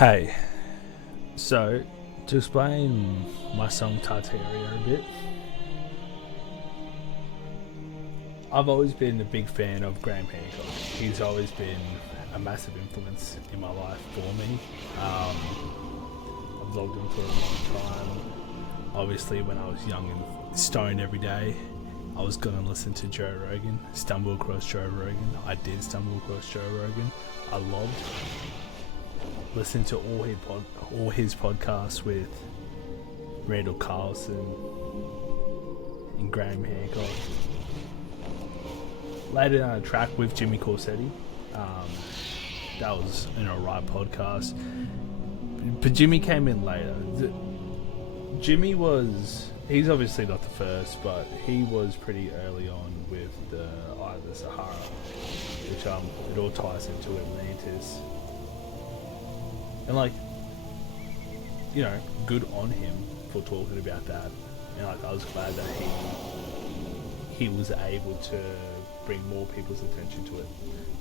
Hey, so to explain my song Tartaria a bit, I've always been a big fan of Graham Hancock. He's always been a massive influence in my life for me. I've logged him for a long time. Obviously, when I was young and stoned every day, I was gonna listen to Joe Rogan, stumble across Joe Rogan. I did stumble across Joe Rogan. I loved listening to all his podcasts with Randall Carlson and Graham Hancock. Later down a track with Jimmy Corsetti. That was an alright podcast. But Jimmy came in later. He's obviously not the first, but he was pretty early on with the Eye of the Sahara, which it all ties into Atlantis. And good on him for talking about that. And I was glad that he was able to bring more people's attention to it.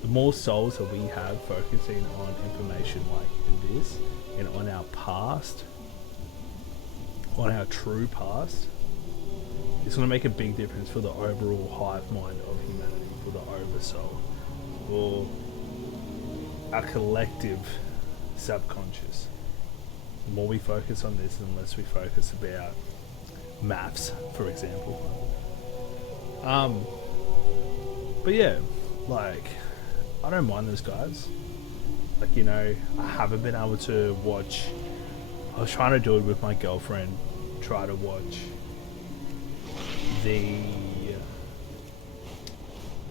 The more souls that we have focusing on information like this and on our past, on our true past, it's going to make a big difference for the overall hive mind of humanity, for the oversoul, for our collective subconscious. The more we focus on this, and the less we focus about maths, for example. But yeah, I don't mind those guys. I haven't been able to watch. I was trying to do it with my girlfriend. Try to watch the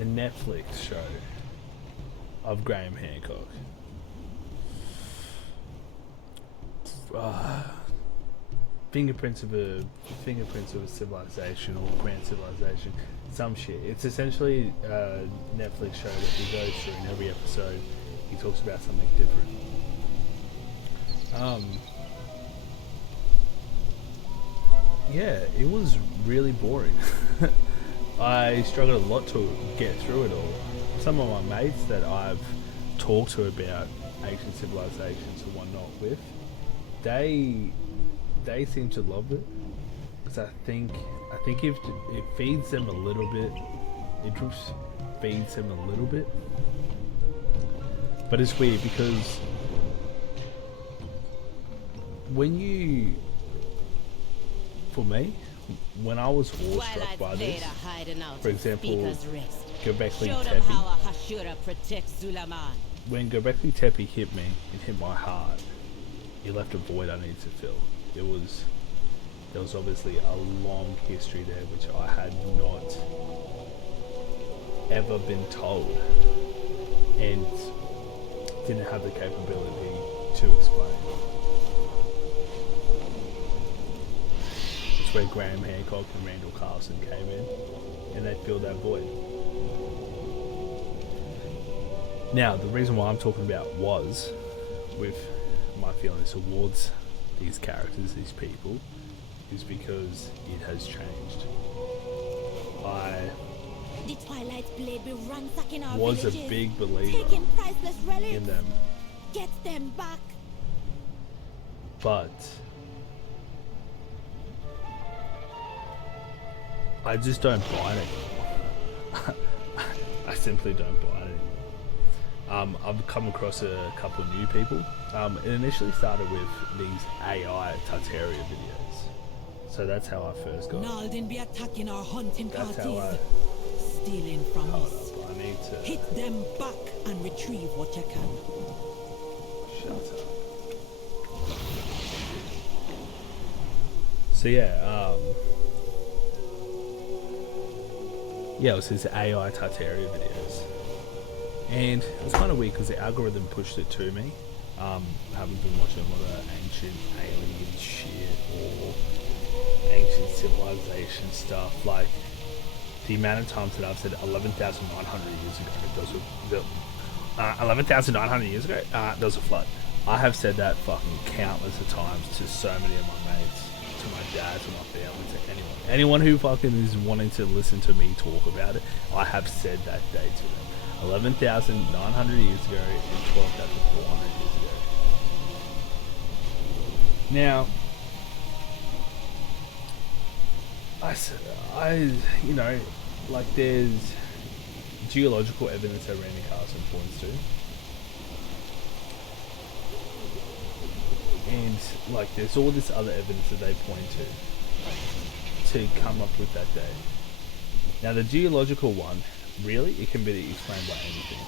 Netflix show of Graham Hancock. Fingerprints of a civilization or grand civilization, some shit. It's essentially a Netflix show that he goes through in every episode. He talks about something different. Yeah, it was really boring. I struggled a lot to get through it all. Some of my mates that I've talked to about ancient civilizations and whatnot with, they seem to love it, because I think if it feeds them a little bit, it just feeds them a little bit. But it's weird because for me, when I was awestruck by this, for example, Göbekli Tepe, when Göbekli Tepe hit me, it hit my heart. It left a void I needed to fill. There was obviously a long history there which I had not ever been told and didn't have the capability to explain. It's where Graham Hancock and Randall Carlson came in and they filled that void. Now, the reason why I'm talking about was with my feelings towards these characters, these people, is because it has changed. I was a big believer in them. Get them back. But I just don't buy it anymore. I simply don't buy it anymore. I've come across a couple of new people. It initially started with these AI tartaria videos. So that's how I first got. Naldin be attacking our hunting That's parties, how stealing from us. I need to Hit them back and retrieve what you can. shut up. So it was his AI tartaria videos. And it was kind of weird because the algorithm pushed it to me. I haven't been watching a lot of ancient alien shit or ancient civilization stuff. Like, the amount of times that I've said 11,900 years ago, 11,900 years ago, there was a flood. I have said that fucking countless of times to so many of my mates, to my dad, to my family, to anyone who fucking is wanting to listen to me talk about it. I have said that day to them. 11,900 years ago and 12,400 years ago. Now, you know, like there's geological evidence that Randy Carlson points to, and like there's all this other evidence that they point to come up with that date. Now, the geological one, really, it can be explained by anything,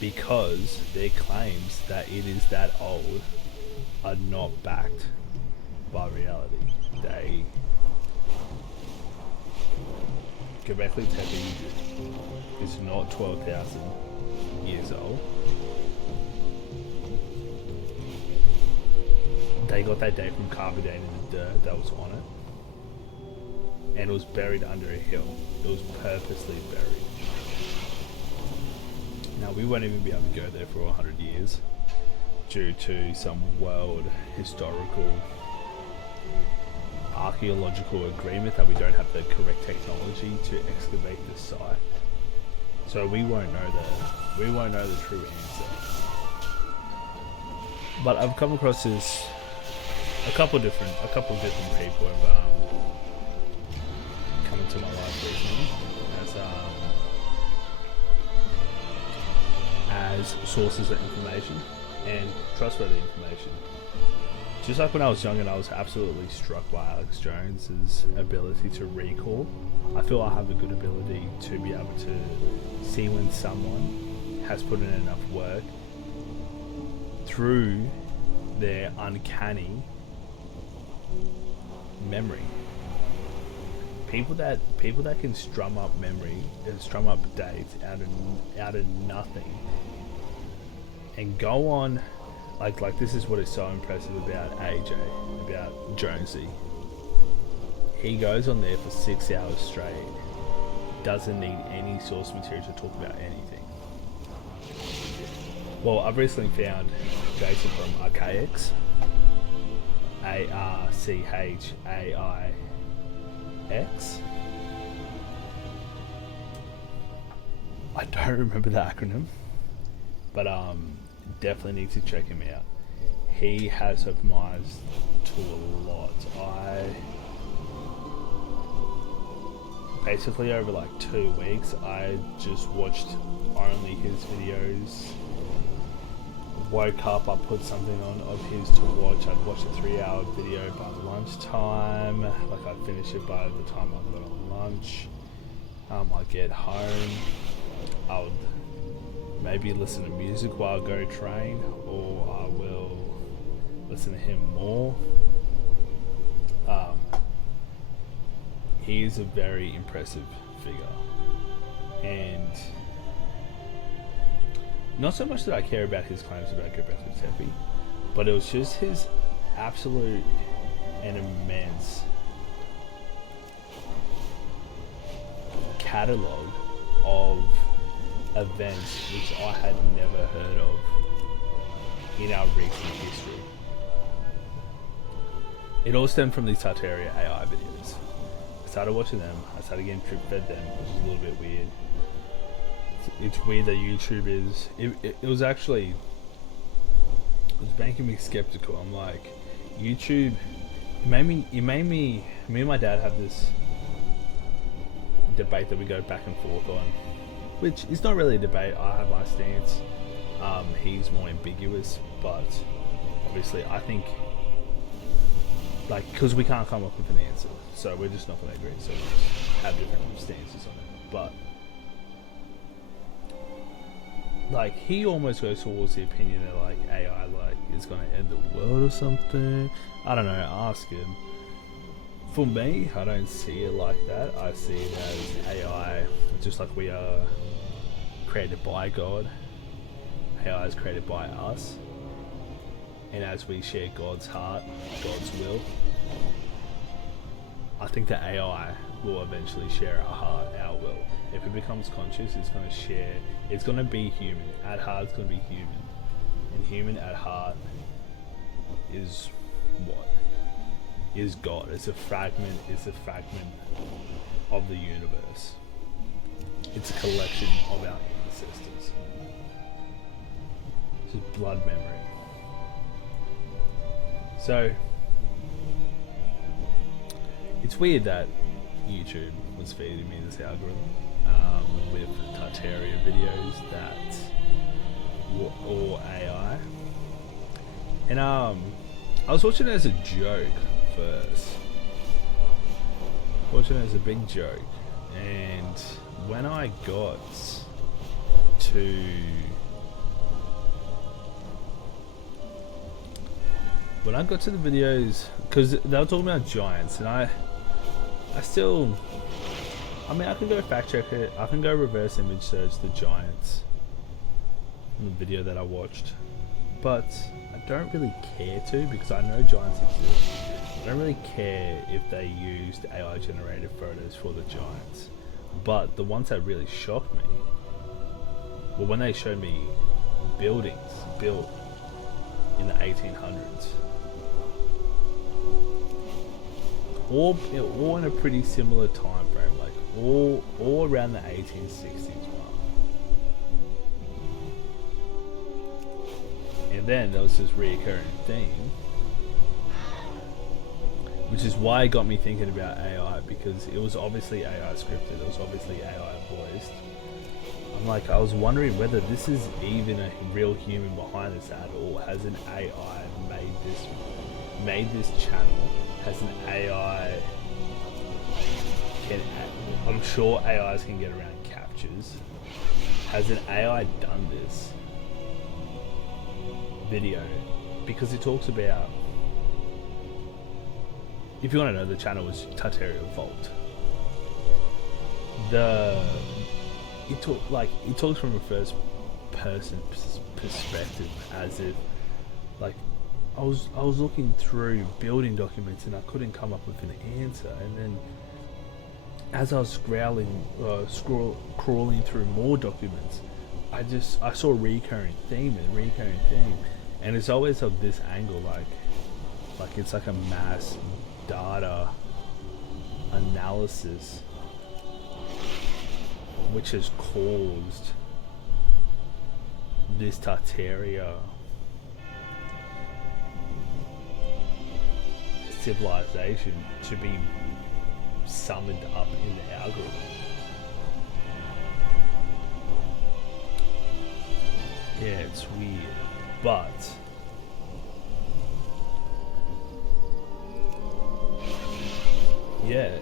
because their claims that it is that old are not backed by reality. They Göbekli Tepe is not 12,000 years old. They got that date from carbon dating the dirt that was on it, and it was buried under a hill. It was purposely buried. Now, we won't even be able to go there for 100 years due to some world historical archaeological agreement that we don't have the correct technology to excavate the site. So we won't know the true answer. But I've come across this a couple different people have come into my life recently as sources of information and trustworthy information. Just like when I was young and I was absolutely struck by Alex Jones's ability to recall, I feel I have a good ability to be able to see when someone has put in enough work through their uncanny memory. People that can strum up memory and strum up dates out of nothing and go on. Like this is what is so impressive about AJ, about Jonesy. He goes on there for 6 hours straight, doesn't need any source material to talk about anything. Well, I've recently found Jason from Archaix, Archaix. I don't remember the acronym, but definitely need to check him out. He has opened my eyes to a lot. Basically over like 2 weeks, I just watched only his videos. Woke up, I put something on of his to watch. I'd watch a 3-hour video by lunchtime. Like I'd finish it by the time I got on lunch. I'd get home. I would maybe listen to music while I go train, or I will listen to him more. He is a very impressive figure, and not so much that I care about his claims about Göbekli Tepe, but it was just his absolute and immense catalogue of events which I had never heard of in our recent history. It all stemmed from these Tartaria AI videos. I started watching them, I started getting drip fed them, which is a little bit weird. It's weird that YouTube is... It was actually... It was making me skeptical. I'm like, YouTube... It made me... Me and my dad have this debate that we go back and forth on, which is not really a debate. I have my stance. He's more ambiguous, but obviously I think, like, because we can't come up with an answer, so we're just not going to agree, so we just have different stances on it. But like, he almost goes towards the opinion that like AI like is going to end the world or something. I don't know, ask him. For me, I don't see it like that. I see it as AI, just like we are created by God. AI is created by us. And as we share God's heart, God's will, I think that AI will eventually share our heart, our will. If it becomes conscious, it's going to share, it's going to be human. At heart, it's going to be human. And human at heart is what? Is God. It's a fragment of the universe. It's a collection of our ancestors. It's just blood memory. So it's weird that YouTube was feeding me this algorithm with Tartaria videos that were all AI, and I was watching it as a joke first, watching it as a big joke, and when I got to the videos, because they were talking about giants, and I mean, I can go fact check it, I can go reverse image search the giants in the video that I watched, but I don't really care to, because I know giants exist. I don't really care if they used AI generated photos for the giants, but the ones that really shocked me were when they showed me buildings built in the 1800s, all in a pretty similar time frame, like all around the 1860s mark. And then there was this reoccurring theme, which is why it got me thinking about AI, because it was obviously AI scripted, it was obviously AI voiced. I'm like, I was wondering whether this is even a real human behind this at all. Has an AI made this channel? Has an AI I'm sure AIs can get around captures. Has an AI done this video? Because it talks about, if you want to know, the channel was Tartaria Vault. It talks from a first person perspective, as if, like, I was looking through building documents and I couldn't come up with an answer, and then as I was crawling through more documents, I saw a recurring theme, and it's always of this angle, like it's like a mass data analysis which has caused this Tartaria civilization to be summoned up in the algorithm. Yeah, it's weird, but yeah,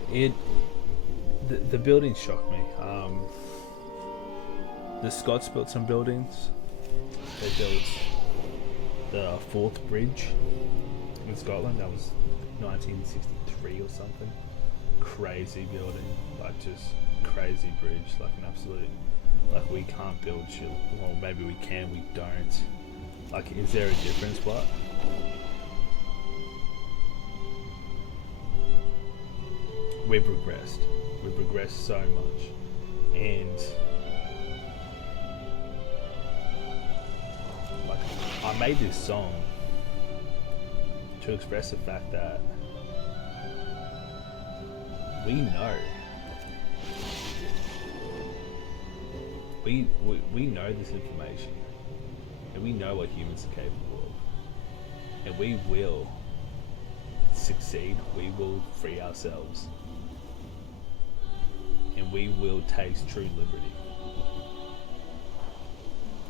the buildings shocked me. The Scots built some buildings. They built the Forth Bridge in Scotland. That was 1963 or something. Crazy building, like just crazy bridge, like an absolute, like we can't build shit. Well, maybe we can, we don't. Like, is there a difference? What? We've regressed so much, and like, I made this song to express the fact that we know we know this information, and we know what humans are capable of, and we will succeed, we will free ourselves, and we will taste true liberty.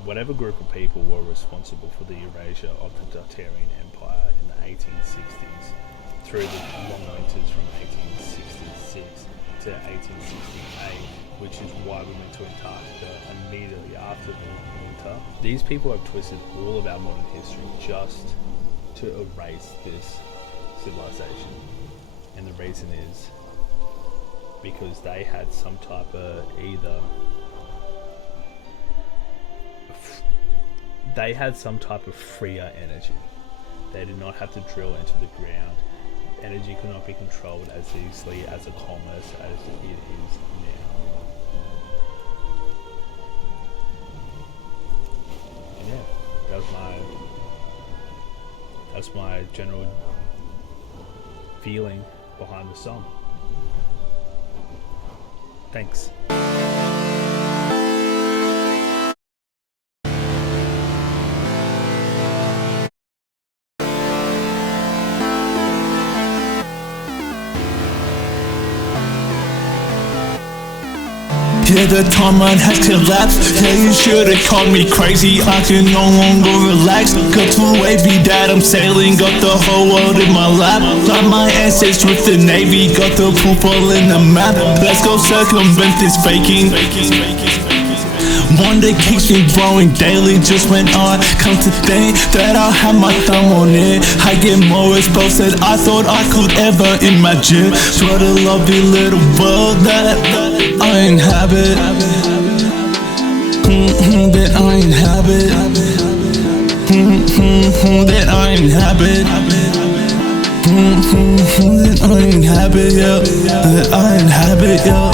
Whatever group of people were responsible for the erasure of the Tartarian Empire in the 1860s, through the long winters from 1866 to 1868, which is why we went to Antarctica immediately after the long winter. These people have twisted all of our modern history just to erase this civilization. And the reason is because they had some type of freer energy. They did not have to drill into the ground. Energy could not be controlled as easily as a commerce as it is now. And yeah, that's my general feeling behind the song. Thanks. Yeah, the timeline has collapsed. Yeah, you should've called me crazy. I can no longer relax. Got too wavy that I'm sailing. Got the whole world in my lap. Like my ancestors with the Navy. Got the poop all in the map. Let's go circumvent this faking. One day keeps me growing daily. Just when I come to think that I'll have my thumb on it, I get more exposed than I thought I could ever imagine. What a lovely little world that I inhabit. That I inhabit. That I inhabit. That I inhabit, yeah. That I inhabit, yeah.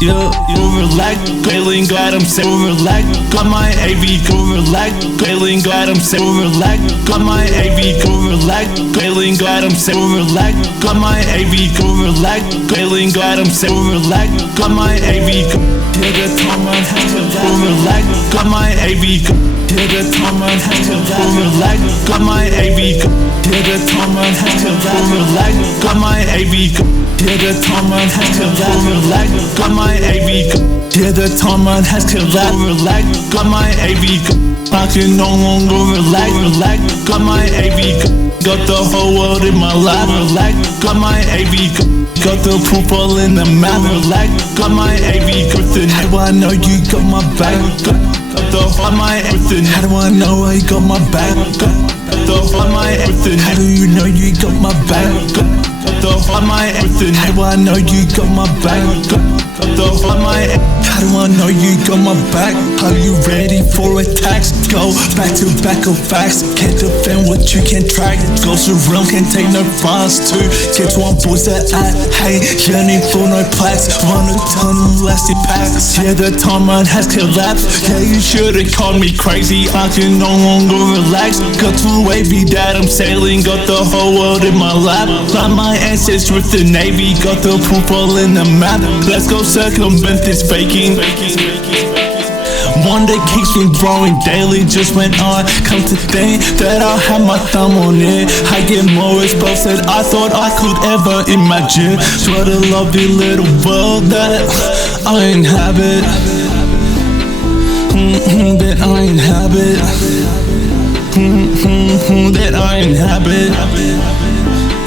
Yeah, relax, feeling glad I'm safe, relax. Got my AV, go relax, feeling glad I'm safe, relax. Got my AV, go relax, feeling glad I'm safe, relax. Got my AV, go relax, feeling glad I'm safe, relax. Got my AV, go. Yeah, the timeline has to relax. Got my AV, go. Yeah, the timeline has to relax. Got my AV, go. Yeah, the timeline has to relax. Got my AV, go. Yeah, the timeline has to relax. Got my AV, go. Yeah, the timeline has collapsed. Relax, got my AV, go. I can no longer relax. Got my AV, go. Got the whole world in my lap. Relax, got my AV, go. Got the poop all in the map. Relax, got my AV, go. How do I know you got my back? Got the whole my everything. How do I know I got my back? Got the whole my everything. How do you know you got my back? Got the whole my everything. How do I know you got my back? Got the whole my. How do I know you got my back? Are you ready for attacks? Go back to back of facts. Can't defend what you can track. Goes around, can't take no fines to get to one boys that I hate. Yearning for no plaques. Run a ton of lasting packs. Yeah, the timeline has collapsed. Yeah, you should've called me crazy. I can no longer relax. Got too wavy that I'm sailing. Got the whole world in my lap. Like my ancestors with the Navy. Got the poop all in the map. Let's go circumvent this faking. One day keeps me growing daily. Just when I come to think that I'll have my thumb on it, I get more exposed than I thought I could ever imagine. What a lovely little world that I inhabit. That I inhabit. That I inhabit.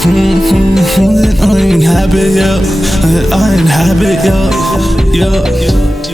That I inhabit, yeah. That I inhabit, yeah. Yeah.